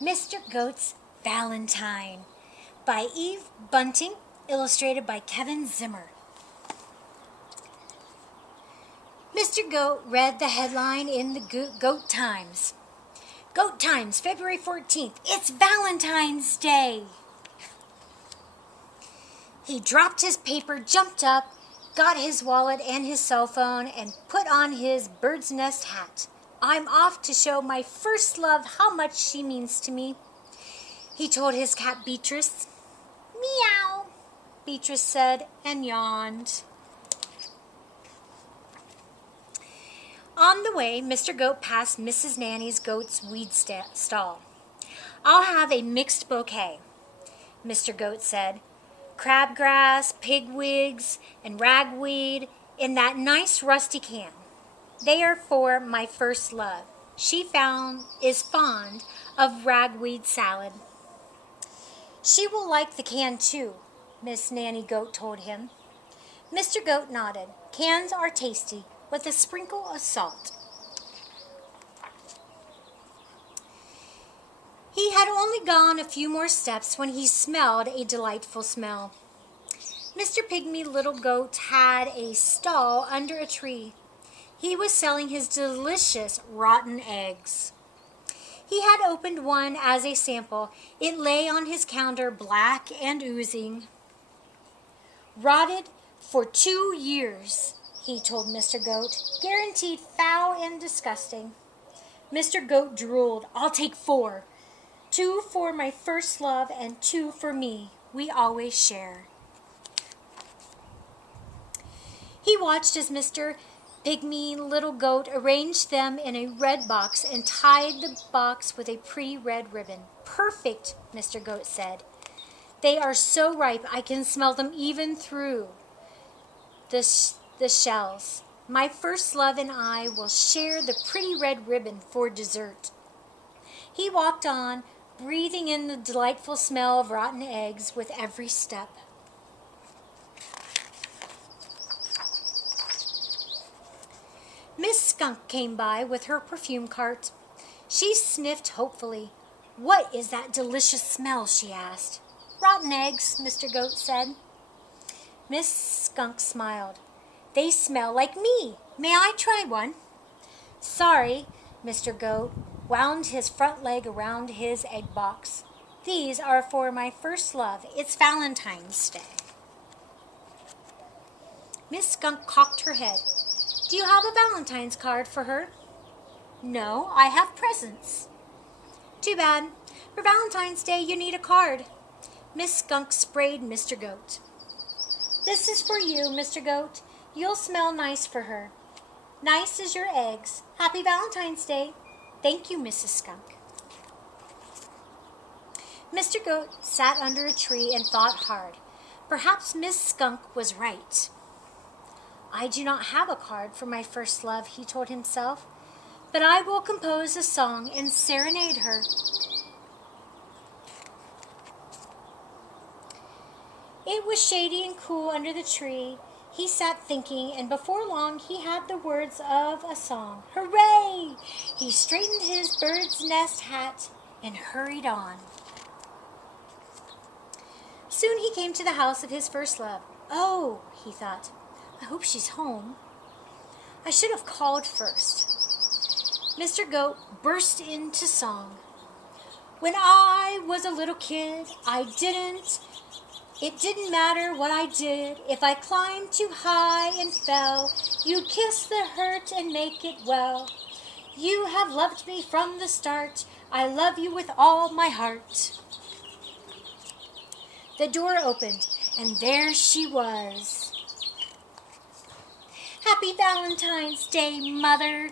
Mr. Goats Valentine by Eve Bunting, illustrated by Kevin Zimmer. Mr. Goat read the headline in the Goat Times. Goat Times, February 14th. It's Valentine's Day. He dropped his paper, jumped up, got his wallet and his cell phone, and put on his bird's nest hat. I'm off to show my first love how much she means to me, he told his cat Beatrice. Meow, Beatrice said and yawned. On the way, Mr. Goat passed Mrs. Nanny's goat's weed stall. I'll have a mixed bouquet, Mr. Goat said. Crabgrass, pigwigs, and ragweed in that nice rusty can. They are for my first love. She is fond of ragweed salad. She will like the can too, Miss Nanny Goat told him. Mr. Goat nodded. Cans are tasty, with a sprinkle of salt. He had only gone a few more steps when he smelled a delightful smell. Mr. Pygmy Little Goat had a stall under a tree. He was selling his delicious rotten eggs. He had opened one as a sample. It lay on his counter, black and oozing. Rotted for 2 years, he told Mr. Goat. Guaranteed foul and disgusting. Mr. Goat drooled. I'll take 4. 2 for my first love and 2 for me. We always share. He watched as Mr. Pygmy Little Goat arranged them in a red box and tied the box with a pretty red ribbon. Perfect, Mr. Goat said. They are so ripe I can smell them even through the shells. My first love and I will share the pretty red ribbon for dessert. He walked on, breathing in the delightful smell of rotten eggs with every step. Miss Skunk came by with her perfume cart. She sniffed hopefully. What is that delicious smell? She asked. Rotten eggs, Mr. Goat said. Miss Skunk smiled. They smell like me. May I try one? Sorry, Mr. Goat wound his front leg around his egg box. These are for my first love. It's Valentine's Day. Miss Skunk cocked her head. Do you have a Valentine's card for her? No, I have presents. Too bad. For Valentine's Day, you need a card. Miss Skunk sprayed Mr. Goat. This is for you, Mr. Goat. You'll smell nice for her. Nice as your eggs. Happy Valentine's Day. Thank you, Mrs. Skunk. Mr. Goat sat under a tree and thought hard. Perhaps Miss Skunk was right. I do not have a card for my first love, he told himself, but I will compose a song and serenade her. It was shady and cool under the tree. He sat thinking, and before long he had the words of a song. Hooray! He straightened his bird's nest hat and hurried on. Soon he came to the house of his first love. Oh, he thought, I hope she's home. I should have called first. Mr. Goat burst into song. When I was a little kid, it didn't matter what I did. If I climbed too high and fell, you'd kiss the hurt and make it well. You have loved me from the start. I love you with all my heart. The door opened, and there she was. Happy Valentine's Day, Mother,